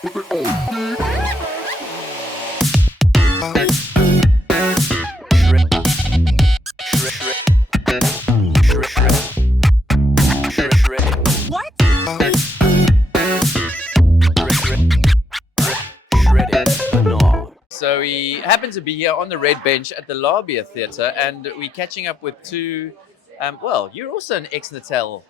So we happen to be here on the red bench at the Labia Theatre, and we're catching up with two. Well, you're also an ex-Natal,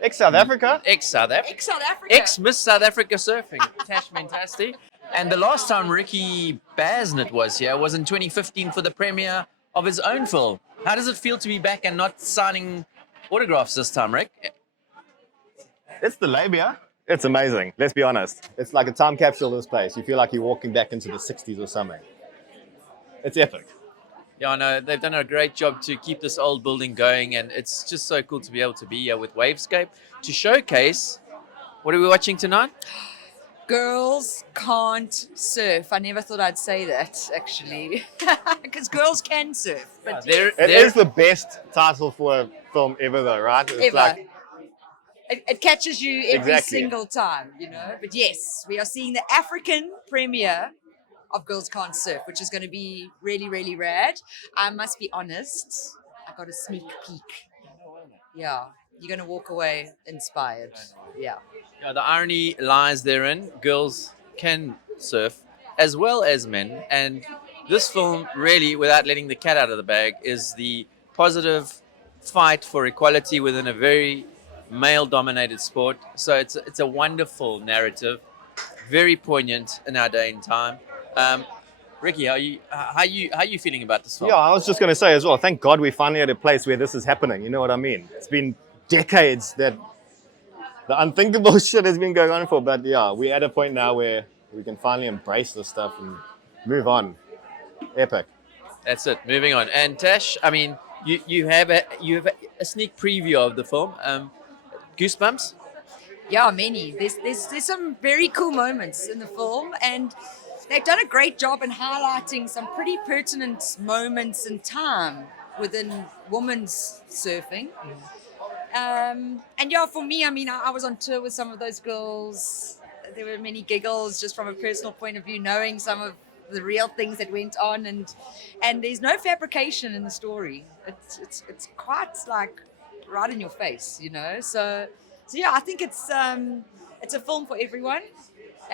Ex-South Africa? ex-South Africa, ex-Miss South Africa surfing, Tasha Mentasti. And the last time Ricky Basnett was here was in 2015 for the premiere of his own film. How does it feel to be back and not signing autographs this time, Rick? It's the Labia. It's amazing, let's be honest. It's like a time capsule, this place. You feel like you're walking back into the 60s or something. It's epic. Yeah, I know. They've done a great job to keep this old building going, and it's just so cool to be able to be here with Wavescape to showcase. What are we watching tonight? Girls Can't Surf. I never thought I'd say that, actually, because girls can surf. But Yeah, It is the best title for a film ever, though, right? It's ever. like, It catches you every Exactly. single time, you know. But yes, we are seeing the African premiere of Girls Cant Surf, which is going to be really, really rad. I must be honest, I got a sneak peek. Yeah, you're going to walk away inspired. Yeah. Yeah, the irony lies therein. Girls can surf as well as men. And this film really, without letting the cat out of the bag, is the positive fight for equality within a very male-dominated sport. So it's a wonderful narrative, very poignant in our day and time. Ricky, how you feeling about this film? yeah, I was just going to say as well, thank God we finally at a place where this is happening. You know what I mean? It's been decades that the unthinkable shit has been going on for, but yeah, we're at a point now where we can finally embrace this stuff and move on. Epic. That's it. Moving on. And Tash, I mean, you have a sneak preview of the film. Goosebumps? Yeah, many. There's some very cool moments in the film, and they've done a great job in highlighting some pretty pertinent moments in time within women's surfing. And yeah, for me, I mean, I was on tour with some of those girls. There were many giggles just from a personal point of view, knowing some of the real things that went on, and there's no fabrication in the story. It's quite like right in your face, you know. So yeah, I think it's a film for everyone,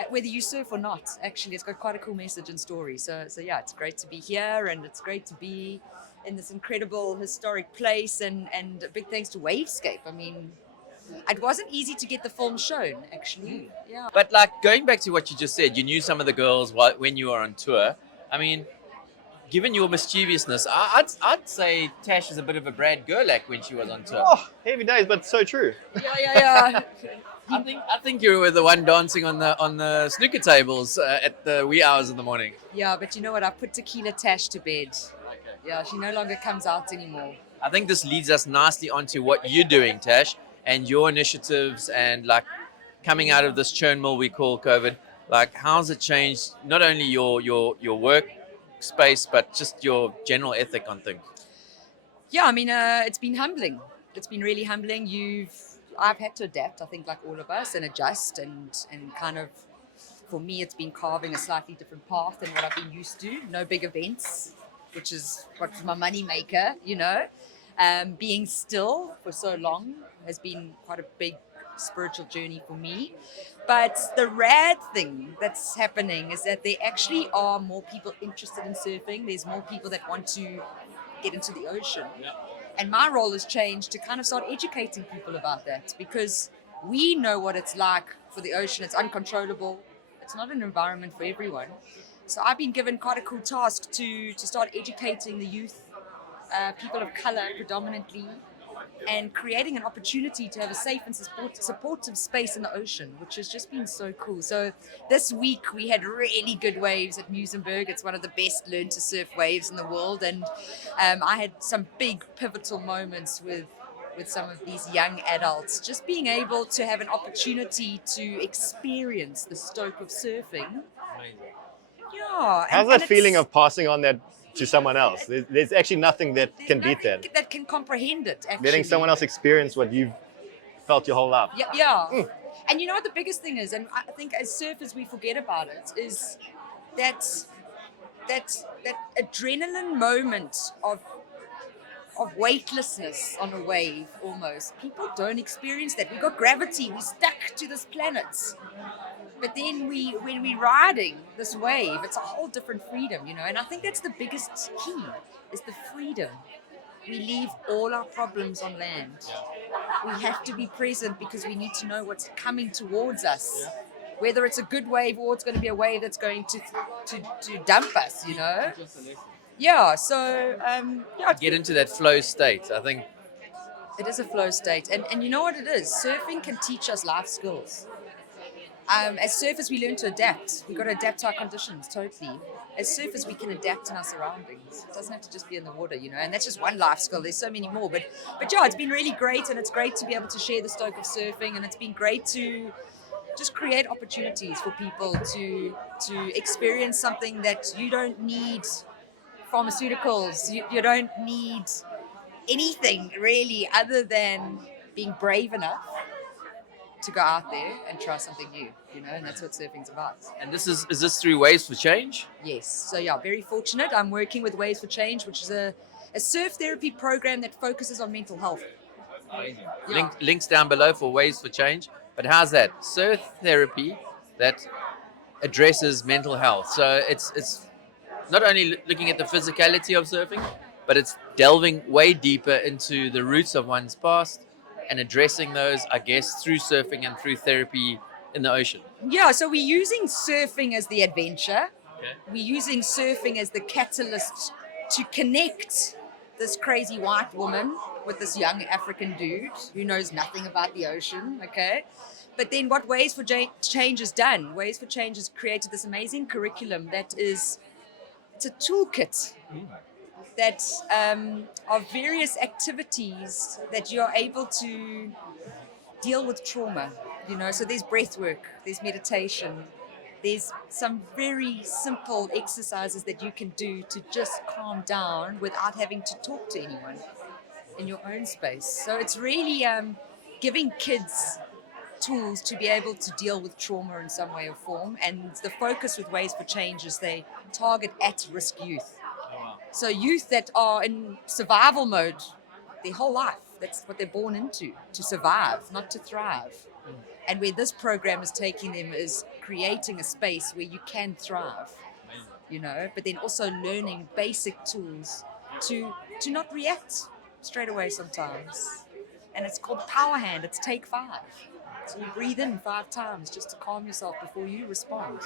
whether you surf or not. Actually, it's got quite a cool message and story. So yeah, it's great to be here, and it's great to be in this incredible historic place, and a big thanks to Wavescape. I mean, it wasn't easy to get the film shown, actually. Yeah. But like going back to what you just said, you knew some of the girls when you were on tour. I mean, given your mischievousness, I'd say Tash is a bit of a Brad Gerlach when she was on tour. Oh, heavy days, but so true. Yeah. I think you were the one dancing on the snooker tables at the wee hours of the morning. Yeah, but you know what? I put Tequila Tash to bed. Okay. Yeah, she no longer comes out anymore. I think this leads us nicely onto what you're doing, Tash, and your initiatives, and like coming out of this churn mill we call COVID. Like, how's it changed not only your work space, but just your general ethic on things? Yeah, I mean, it's been humbling. It's been really humbling. I've had to adapt, I think, like all of us, and adjust, and kind of, for me, it's been carving a slightly different path than what I've been used to. No big events, which is what's my money maker, you know. Being still for so long has been quite a big spiritual journey for me. But the rad thing that's happening is that there actually are more people interested in surfing. There's more people that want to get into the ocean. Yeah. And my role has changed to kind of start educating people about that, because we know what it's like for the ocean. It's uncontrollable. It's not an environment for everyone. So I've been given quite a cool task to start educating the youth, people of color predominantly, and creating an opportunity to have a safe and supportive space in the ocean, which has just been so cool. So this week we had really good waves at Muizenberg. It's one of the best learn to surf waves in the world, and I had some big pivotal moments with some of these young adults, just being able to have an opportunity to experience the stoke of surfing. Amazing. Yeah. How's that feeling of passing on that to someone else? There's actually nothing that can beat that. That can comprehend it, actually. Letting someone else experience what you've felt your whole life. Yeah. And you know what the biggest thing is, and I think as surfers we forget about it, is that adrenaline moment of weightlessness on a wave almost. People don't experience that. We've got gravity, we're stuck to this planet. But then when we're riding this wave, it's a whole different freedom, and I think that's the biggest key, is the freedom. We leave all our problems on land. We have to be present because we need to know what's coming towards us. Whether it's a good wave or it's going to be a wave that's going to dump us, Yeah, so Get into that flow state. I think it is a flow state, and you know what it is? Surfing can teach us life skills. As surfers, we learn to adapt. We've got to adapt to our conditions, totally. As surfers, we can adapt in our surroundings. It doesn't have to just be in the water, and that's just one life skill. There's so many more, but yeah, it's been really great, and it's great to be able to share the stoke of surfing, and it's been great to just create opportunities for people to experience something that you don't need pharmaceuticals, you don't need anything really other than being brave enough to go out there and try something new, and that's what surfing's about. And is this through Waves for Change? Yes, so yeah, very fortunate. I'm working with Waves for Change, which is a surf therapy program that focuses on mental health. Yeah. Links down below for Waves for Change. But how's that? Surf therapy that addresses mental health. So it's not only looking at the physicality of surfing, but it's delving way deeper into the roots of one's past and addressing those, I guess, through surfing and through therapy in the ocean. Yeah, so we're using surfing as the adventure. Okay. We're using surfing as the catalyst to connect this crazy white woman with this young African dude who knows nothing about the ocean, okay? But then what Waves for Change has done, Waves for Change has created this amazing curriculum it's a toolkit that of various activities that you're able to deal with trauma, so there's breath work, there's meditation, there's some very simple exercises that you can do to just calm down without having to talk to anyone in your own space. So it's really giving kids tools to be able to deal with trauma in some way or form. And the focus with Waves for Change is they target at-risk youth. Oh, wow. So youth that are in survival mode their whole life. That's what they're born into, to survive, not to thrive. And where this program is taking them is creating a space where you can thrive, but then also learning basic tools to not react straight away sometimes. And it's called Power Hand. It's take 5. So you breathe in 5 times just to calm yourself before you respond.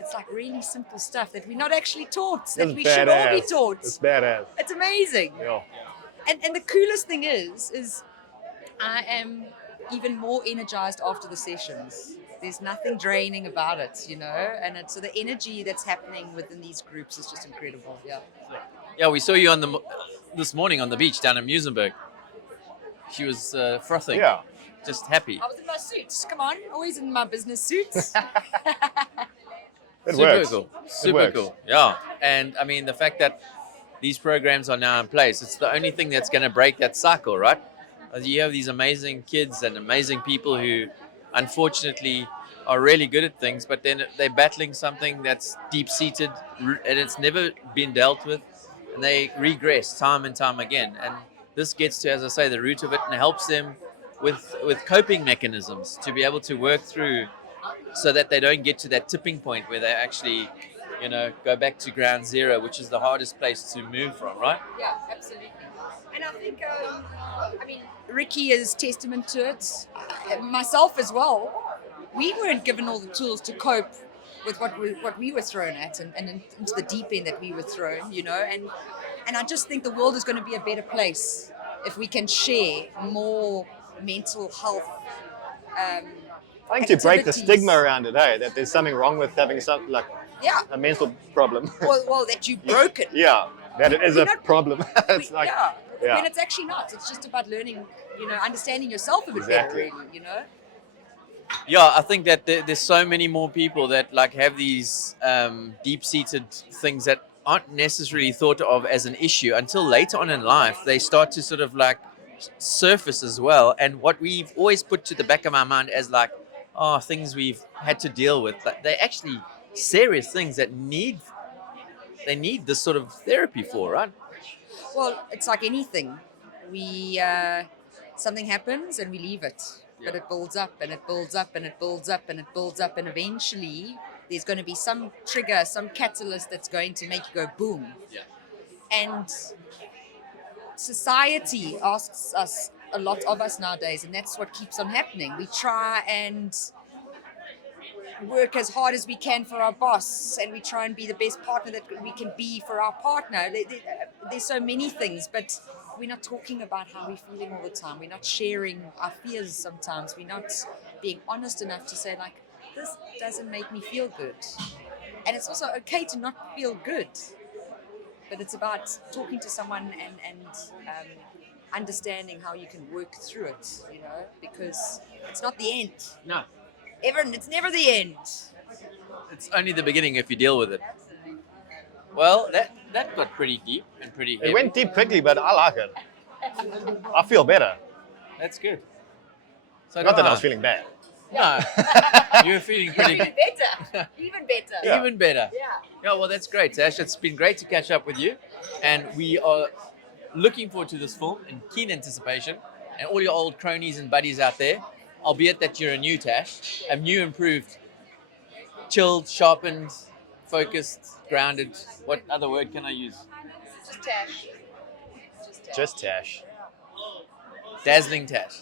It's like really simple stuff that we're not actually taught, that we should all be taught. It's badass. It's amazing. Yeah. And the coolest thing is I am even more energized after the sessions. There's nothing draining about it, and so the energy that's happening within these groups is just incredible. Yeah, we saw you this morning on the beach down in Muizenberg. She was frothing. Yeah. Just happy. I was in my suits. Come on, always in my business suits. It Super works. cool. It Super works. cool. Yeah. And I mean, the fact that these programs are now in place, it's the only thing that's going to break that cycle, right? You have these amazing kids and amazing people who unfortunately are really good at things, but then they're battling something that's deep-seated and it's never been dealt with, and they regress time and time again. And this gets to, as I say, the root of it, and helps them with coping mechanisms to be able to work through so that they don't get to that tipping point where they actually, go back to ground zero, which is the hardest place to move from, right? Yeah, absolutely. And I think, Ricky is testament to it. Myself as well. We weren't given all the tools to cope with what we were thrown at and into the deep end that we were thrown, And I just think the world is going to be a better place if we can share more mental health I think to break the activities. stigma around it, hey, that there's something wrong with having something like Yeah. a mental problem. Well, that you broke it. Yeah, that it is We're a not- problem. It's like, yeah. When it's actually not. It's just about learning, understanding yourself a bit Exactly. better, really, Yeah, I think that there's so many more people that have these deep-seated things that aren't necessarily thought of as an issue until later on in life. They start to sort of surface as well. And what we've always put to the back of my mind as are things we've had to deal with, but they're actually serious things that they need this sort of therapy for, right? Well, it's like anything. We something happens and we leave it, but it builds up and it builds up and it builds up and it builds up, and eventually there's going to be some trigger, some catalyst that's going to make you go boom. Yeah. And society asks us a lot of us nowadays, and that's what keeps on happening. We try and work as hard as we can for our boss, and we try and be the best partner that we can be for our partner. There's so many things, but we're not talking about how we're feeling all the time. We're not sharing our fears sometimes. We're not being honest enough to say, like, this doesn't make me feel good. And it's also okay to not feel good, but it's about talking to someone and understanding how you can work through it, you know, because it's not the end. No, It's never the end. it's only the beginning if you deal with it. Well, that got pretty deep and pretty heavy. It went deep quickly, but I like it. I feel better. That's good. So Not do that I was feeling bad. No, you were feeling pretty. Even better. Even better. Yeah. Even better. Yeah. Yeah, well, that's great, Tasha. It's been great to catch up with you, and we are looking forward to this film in keen anticipation. And all your old cronies and buddies out there, albeit that you're a new Tash, a new, improved, chilled, sharpened, focused, grounded. What other word can I use? Just Tash. Just Tash. Dazzling Tash.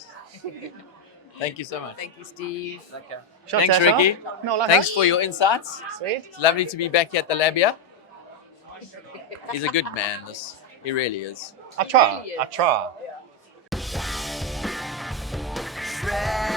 Thank you so much. Thank you, Steve. Okay. Sure, Thanks, Tasha. Ricky. No, like Thanks that. for your insights. Sweet. It's lovely to be back here at the Labia. He's a good man, he really is. I try. Really is. I try. Shred.